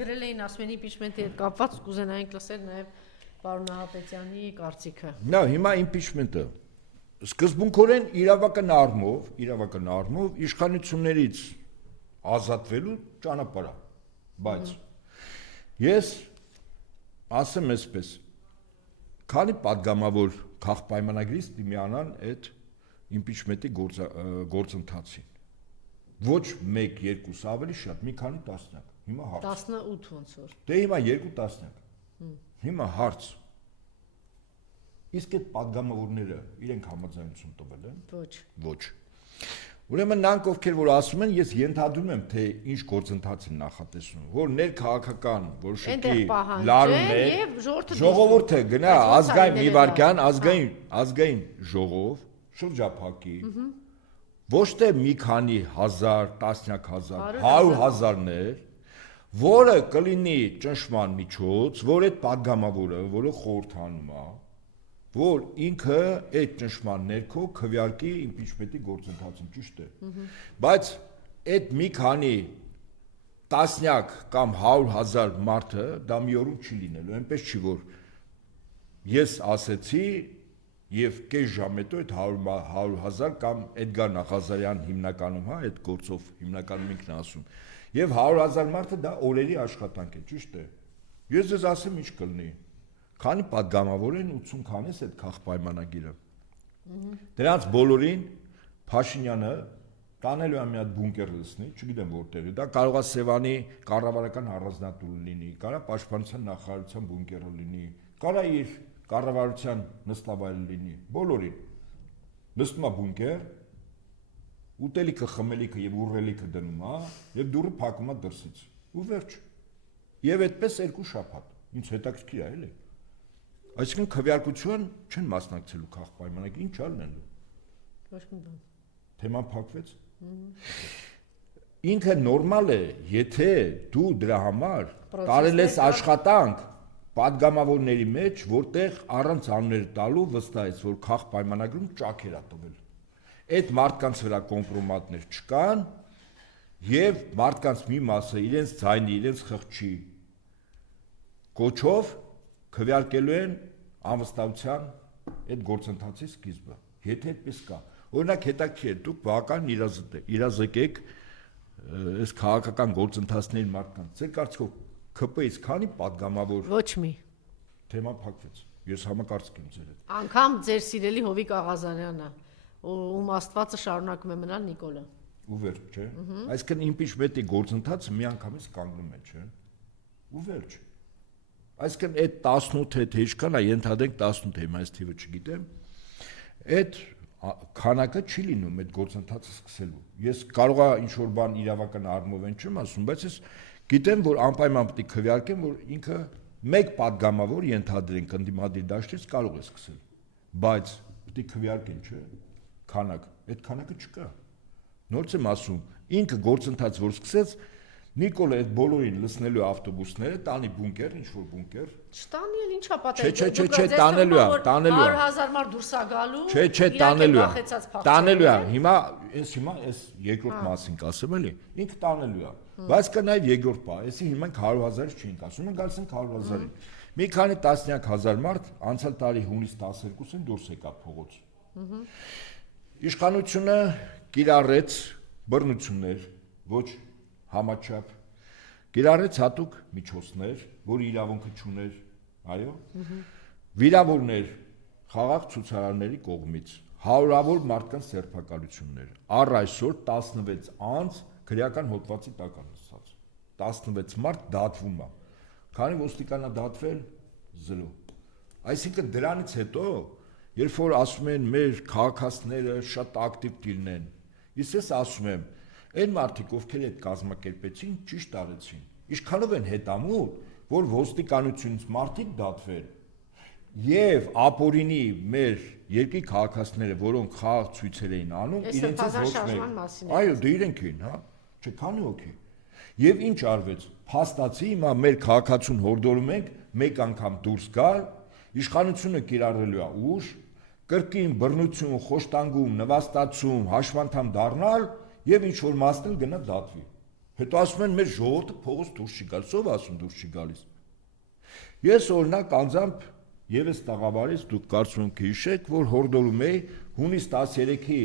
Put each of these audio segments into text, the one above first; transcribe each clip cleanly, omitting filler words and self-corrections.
գրել էին ասում են impeachment-ի հետ կապված կուզենայինք լսել նաև պարոն Նահապետյանի կարծիքը։ Նա հիմա impeachment-ը սկզբունքորեն իրավական առումով իշխանություններից ազատվելու ճանապարհ է, բայց ես ասեմ այսպես, քանի падգամավոր քաղաքպայմանագրից դիմյանան այդ impeachment-ի գործընթացին։ Ոչ 1-2 ավելի շատ, մի քանի տասնյակ։ Հիմա հարց։ 18 ոնց որ։ Դե հիմա 2 տասնյակ։ Հիմա հարց։ Իսկ այդ падգամավորները իրենք համաձայնություն տվել են։ Ոչ։ Ուրեմն նրանք ովքեր որ ասում են, ես ենթադրում եմ, թե ինչ գործընթաց են նախատեսում, որ ներքաղաքական որոշակի լարումներ եւ ժողովուրդը գնա ազգային մի վարքյան, ազգային ժողով, շրջափակի, ոչ թե մի քանի հազար, տասնյակ հազար, 100,000-ներ, որը կլինի ճնշման միջոց, որ այդ падգամավորը, որը խորհրդանում է, որ ինքը այդ ճնշման ներքո քվեարկի impeachment-ի գործընթացին, ճիշտ է։ Բայց այդ մի քանի տասնյակ կամ 100,000 մարդը դա մի օրում չի լինելու, այնպես չի որ ես ասեցի եւ կես ժամ հետո այդ 100,000 կամ Էդգար Նախազարյան հիմնականում, հա, այդ գործով հիմնականում ինքն ասում։ Եվ 100,000 մարդը դա օրերի աշխատանք է, ճիշտ է։ Ես ձեզ ասեմ ինչ կլինի։ Քանի падգամավոր են 80 քանես այդ քաղաքպայմանագիրը։ Դրանց բոլորին Փաշինյանը տանելու է մի հատ բունկեր լցնի, չգիտեմ որտեղի, դա կարող է Սևանի կառավարական առանձնատուն լինի, կարա Պաշտպանության նախարարության բունկերը լինի, կարա իր կառավարության նստավայրը լինի, բոլորին։ Նստում է բունկեր, ուտելիքը, խմելիքը եւ ուռելիքը դնում է, եւ դուռը փակում է դրսից։ Ու վերջ։ Եվ այդպես 2 շաբաթ։ Ինչ հետաքրքիր է, էլի։ Այսինքն քվեարկություն չեն մասնակցելու քաղաքպայմանագրին, ինչ ալնելու։ Ոչ մի բան։ Թեման փակվեց։ Ինքը նորմալ է, եթե դու դրա համար տարել ես աշխատանք падգամավորների մեջ, որտեղ առանց անուններ տալու վստահ ես, որ քաղաքպայմանագրում ճաքեր է տվել։ Այդ մարդկանց վրա կոմպրոմատներ չկան, եւ մարդկանց մի մասը իրենց ձայնի, իրենց խղճի կոչով քվեարկելու են անվստահության այդ գործընթացի սկիզբը, եթե այդպես կա։ Օրինակ հետաքրքիր է, դուք բավական իրազեկեք այս քաղաքական գործընթացների մարդկանց։ Ձեր կարծիքով ԿՊ-ից քանի падգամավոր Ոչ մի։ Թեման փակվեց։ Ես համակարծիք եմ ձեր հետ։ Անկամ ձեր սիրելի Հովիկ Աղազարյանը, ում աստվածը շարունակում է մնալ Նիկոլը։ Ու վերջ, չէ։ Այսինքն impeachment-ի գործընթացը միանգամից կանգնում է, չէ։ Ու վերջ։ Այսինքն այդ 18-ը թե ինչքան է, ենթադրենք 18 եմ, այս թիվը չգիտեմ։ Այդ քանակը չի լինում այդ գործընթացը սկսելու։ Ես կարող եմ ինչ որ բան իրավական առումով են չեմ ասում, բայց ես գիտեմ, որ անպայման պետք է քվեարկեմ, որ ինքը մեկ падգամավոր ենթադրենք ընդդիմադիր դաշտից կարող է սկսել, բայց պետք է քվեարկեն, չէ՞։ Քանակ, այդ քանակը չկա։ Նորից եմ ասում, ինքը գործընթաց որ սկսեց, Նիկոլը այդ բոլորին լցնելու ավտոբուսները, տանի բունկեր, ինչ որ բունկեր։ Չտանի էլ ինչա պատահել։ Չէ, տանելու է։ 100,000 մարդ դուրս է գալու։ Չէ, տանելու է։ Հիմա այս երկրորդ մասին կասեմ էլի, ինքը տանելու է։ Բայց կա նաև երկրորդ բան, այսի հիմա 100,000-ից չենք ասում, մենք գալիս ենք 100,000-ին։ Մի քանի տասնյակ հազար մարդ անցյալ տարի հունիս 12-ին դուրս եկավ փողոց։ Իշխանությունը կիրառեց բռնություններ, ոչ համաչափ, կիրառեց հատուկ միջոցներ, որ իրավունքը չուներ, այո, վիրավորներ խաղաղ ցուցարարների կողմից, հարյուրավոր մարդկանց սերբակալություններ, առ այսօր 16 անձ քրեական հոդվածի տակ է նստած, 16 մարդ դատվում է, քանի ոստիկան է դատվել 0։ Այսինքն դրանից հետո, երբ որ ասում են մեր քաղաքացիները շատ ակտիվ կլինեն, ես ասում եմ, այն մարդիկ, ովքեր այդ կազմակերպեցին, ճիշտ արեցին։ Ինչքանով են հետամուտ, որ ոստիկանությունից մարդիկ դատվել, եւ ապօրինի մեր երկրի քաղաքացիները, որոնք խաղաղ ցույցեր էին անում, իրենցից ոչ մեկ։ Այո, դե իրենք էին, հա։ Չէ, քանի հոգի։ Եվ ինչ արվեց։ Փաստացի հիմա մեր քաղաքացուն հորդորում ենք մեկ անգամ դուրս գալ, իշխանությունը կիրառելու է ուժ, կրկին բռնություն, խոշտանգում, նվաստացում, հաշվանդամ դառնալ եւ ինչ որ մասն էլ գնա դատվի։ Հետո ասում են մեր ժողովուրդը փողոց դուրս չի գալիս, ով ասում դուրս չի գալիս։ Ես օրինակ անձամբ եւս տաղավարից դուք կարծում եմ հիշեք, որ հորդորում էի հունիս 13-ի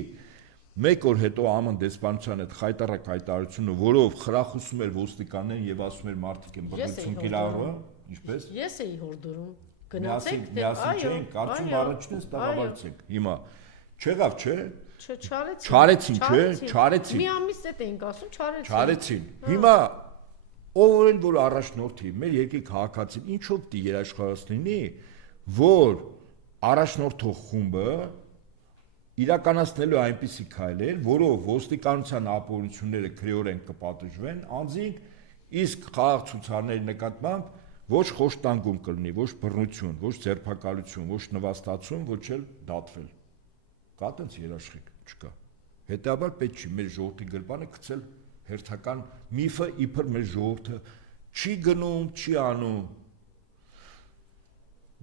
մեկ օր հետո ԱՄՆ դեսպանության այդ խայտարակ հայտարարությունը, որով խրախուսում էր ոստիկաններին եւ ասում էր մարդիկ են բռնություն կիրառում, ինչպես։ Ես էի հորդորում։ Գնացեք, միասին չէին, կարծում առաջինս տաղավարեցինք։ Հիմա չեղավ, չէ։ Չարեցին, չէ, չարեցին։ Մի ամիս հետ էինք ասում, չարեցին։ Հիմա ով որ առաջնորդի, մեր երկրի քաղաքացին ինչով պիտի երաշխավորած լինի, որ առաջնորդող խումբը իրականացնելու այնպիսի քայլեր, որով ոստիկանության ապօրինությունները քրեորեն կպատժվեն, անձինք իսկ խաղաղ ցուցարների նկատմամբ ոչ խոշտանգում կլինի, ոչ բռնություն, ոչ ձերբակալություն, ոչ նվաստացում, ոչ էլ դատվել։ Կա տենց երաշխիք, չկա։ Հետեւաբար պետք չի մեր ժողովրդի գրպանը գցել հերթական միֆը իբր մեր ժողովուրդը չի գնում, չի անում։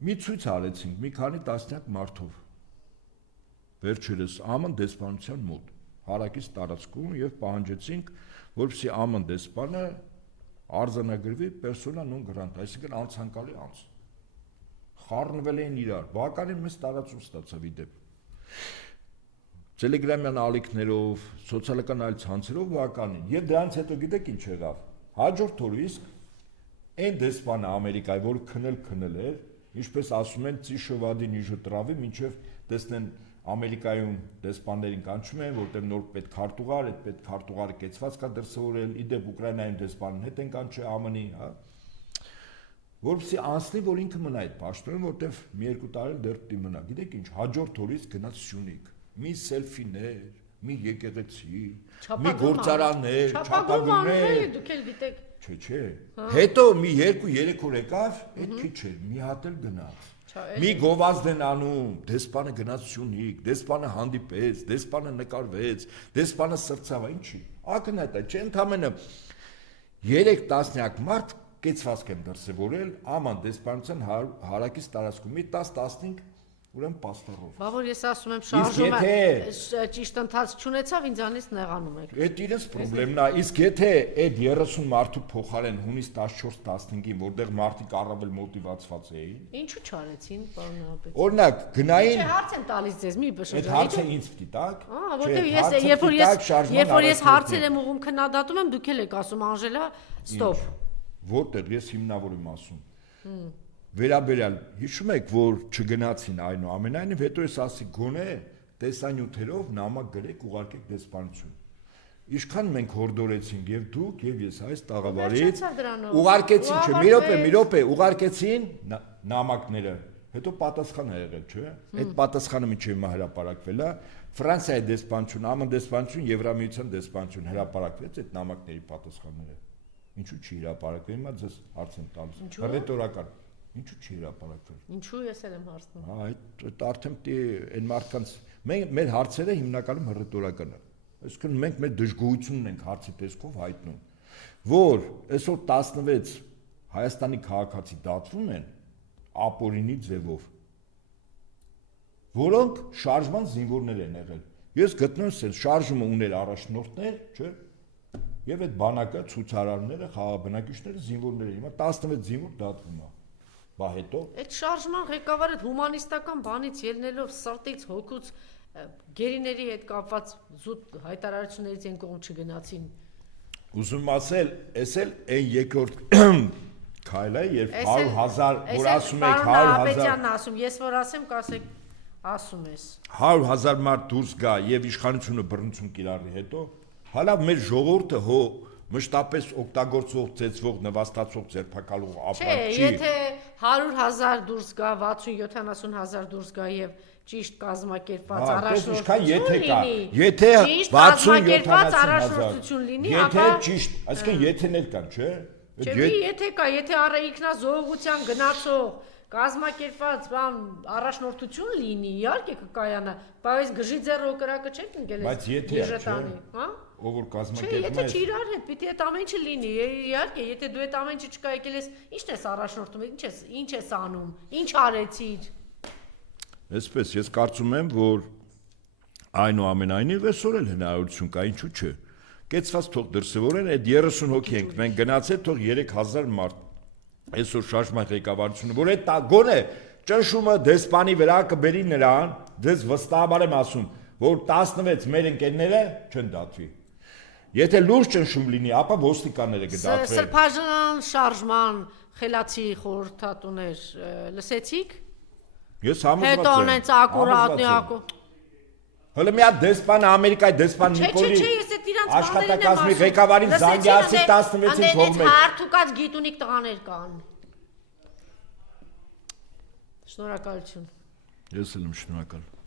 Մի ցույց արեցինք մի քանի տասնյակ մարդով։ Վերջերս ԱՄՆ դեսպանության մոտ հարակից տարածքում եւ պահանջեցինք, որպեսզի ԱՄՆ դեսպանը արձանագրվի persona non grata, այսինքն անցանկալի անձ։ Խառնվել էին իրար, բավականին մեծ տարածում ստացավ իդեպ։ Տելեգրամյան ալիքներով, սոցիալական այլ ցանցերով բավականին։ Եվ դրանից հետո գիտեք ինչ եղավ։ Հաջորդ օրը իսկ այն դեսպանը Ամերիկայի, որ քնել էր, ինչպես ասում են, ծիշովադի նիժը տրավի, մինչև տեսնեն Ամերիկայում դեսպաններին կանչում են, որտեղ նոր պետքարտուղար, այդ պետքարտուղարը կեցված կա դրսևորել, իդեպ Ուկրաինայում դեսպանին հետ են կանչել ԱՄՆ-ի, հա։ Որպեսզի անցնի, որ ինքը մնա այդ պաշտոնում, որտեղ մի երկու տարի դեռ պիտի մնա։ Գիտեք ինչ, հաջորդ օրից գնաց Սյունիք, մի սելֆիներ, մի եկեղեցի, մի գործարաններ, չափագրեր, դուք էլ գիտեք։ Չէ։ Հետո մի 2-3 օր եկավ, այդ քիչ էր, մի հատ էլ գնաց։ Մի գովազդ են անում, դեսպանը գնաց Սյունիք, դեսպանը հանդիպեց, դեսպանը նկարվեց, դեսպանը սրծավ, ինչի։ Ակնհայտ է, չէ՞ ընդամենը 3 տասնյակ մարդ կեցվածք են դրսևորել ԱՄՆ դեսպանության հարակից տարածքում, մի 10-15 ուրեմն պաստառով։ Բա որ ես ասում եմ շարժումը ճիշտ ընթաց չունեցավ, ինձանից նեղանում եք։ Այդ իրենց խնդրեմն է, իսկ եթե այդ 30 մարդու փոխարեն հունիս 14-15-ին, որտեղ մարդիկ առավել մոտիվացված էին, ինչու չարեցին, պարոն Նահապետ։ Օրինակ, գնային։ Չէ, հարց եմ տալիս ձեզ, մի բշրջան։ Այդ հարցը ինձ պիտի տաք։ Որտեվ ես երբ որ ես հարցեր եմ ուղում քննադատում եմ, դուք էլ եք ասում Անժելա, ստոպ։ Որտեղ ես հիմնավոր եմ ասում։ Վերաբերյալ հիշում եք, որ չգնացին այնուամենայնիվ, հետո ես ասի գոնե տեսանյութերով նամակ գրեք ուղարկեք դեսպանություն։ Ինչքան մենք հորդորեցինք եւ դուք եւ ես այս տաղավարից ուղարկեցին, չէ, մի րոպե, ուղարկեցին նամակները, հետո պատասխան ա եղել, չէ։ Այդ պատասխանը միջև հիմա հրապարակվել է, Ֆրանսիայի դեսպանություն, ԱՄՆ դեսպանություն, Եվրամիության դեսպանություն հրապարակվեց այդ նամակների պատասխանները։ Ինչու չի հրապարակվել, հիմա ձեզ հարց եմ տալիս։ Ռետորական Ինչու չի հրապարակվել։ Ինչու ես էլ եմ հարցնում։ Այդ արդեն այն մարդկանց մեր հարցերը հիմնականում հռետորական են։ Այսինքն մենք մեր դժգոհությունն ենք հարցի տեսքով հայտնում, որ այսօր 16 Հայաստանի քաղաքացի դատվում են ապօրինի ձևով, որոնք շարժման զինվորներ են եղել։ Ես գտնում եմ, որ շարժումը ուներ առաջնորդներ, չէ՞։ Եվ այդ բանակը, ցուցարարները, խաղաբնակիչները զինվորներ են։ Հիմա 16 զինվոր դատվում է։ Բա հետո այդ շարժման ղեկավարը հումանիստական բանից ելնելով սրտից հոգուց գերիների հետ կապված զուտ հայտարարություններից են կողմ չգնացին։ Ուզում ասել, էս էլ այն երկրորդ քայլը, երբ 100,000, որ ասում եք 100,000 ասում, ես որ ասեմ, կասեք ասում ես։ 100,000 մարդ դուրս գա եւ իշխանությունը բռնություն կիրառի հետո, հալա մեր ժողովուրդը մշտապես օգտագործող, ծեծվող, նվաստացող, ձերբակալող ապրանք չի։ Չէ, եթե 100,000 դուրս գա, 60-70,000 դուրս գա եւ ճիշտ կազմակերպված առաջնորդություն լինի, եթե ճիշտ, այսինքն եթեներ կան, չէ։ Չէ, եթե կա, եթե ինքնազոհության գնացող կազմակերպված բան առաջնորդություն լինի, իհարկե կկայանա, բայց գժի ձեռով կրակը չեք ընկել այս եժետանի, հա։ Ով որ կազմակերպում է։ Չէ, եթե չի իրար հետ, պիտի այդ ամեն ինչը լինի, իհարկե, եթե դու այդ ամեն ինչը չկա եկել ես, ի՞նչ ես առաջնորդում, ինչ ես անում, ինչ արեցիր։ Այսպես, ես կարծում եմ, որ այնուամենայնիվ այսօր էլ հնարավորություն կա, ինչու՞ չէ։ կեցված թող դրսևորեն, այդ 30 հոգի ենք մենք գնացել, թող 3000 մարդ այսօր շարժման ղեկավարությունը, որ այդ գոնե ճնշումը դեսպանի վրա կբերի նրան, դες վստահաբար եմ ասում, որ 16 մեր ընկերները չեն դատվի։ Եթե լուրջ ճնշում լինի, ապա ոստիկանները կդատվեն։ Սրբազան շարժման խելացի խորհրդատուներ լսեցիք։ Ես համոզված եմ։ Հետո անենց ակուրատնի ակու։ Հələ մի հատ դեսպանը Ամերիկայի դեսպան Նիկոլի Չէ, ես այդ իրանց աշխատակազմի ղեկավարին զանգի ասի 16-ին թողնել։ Հարթուկած գիտունիկ տղաներ կան։ Շնորհակալություն։ Ես էլ եմ շնորհակալ։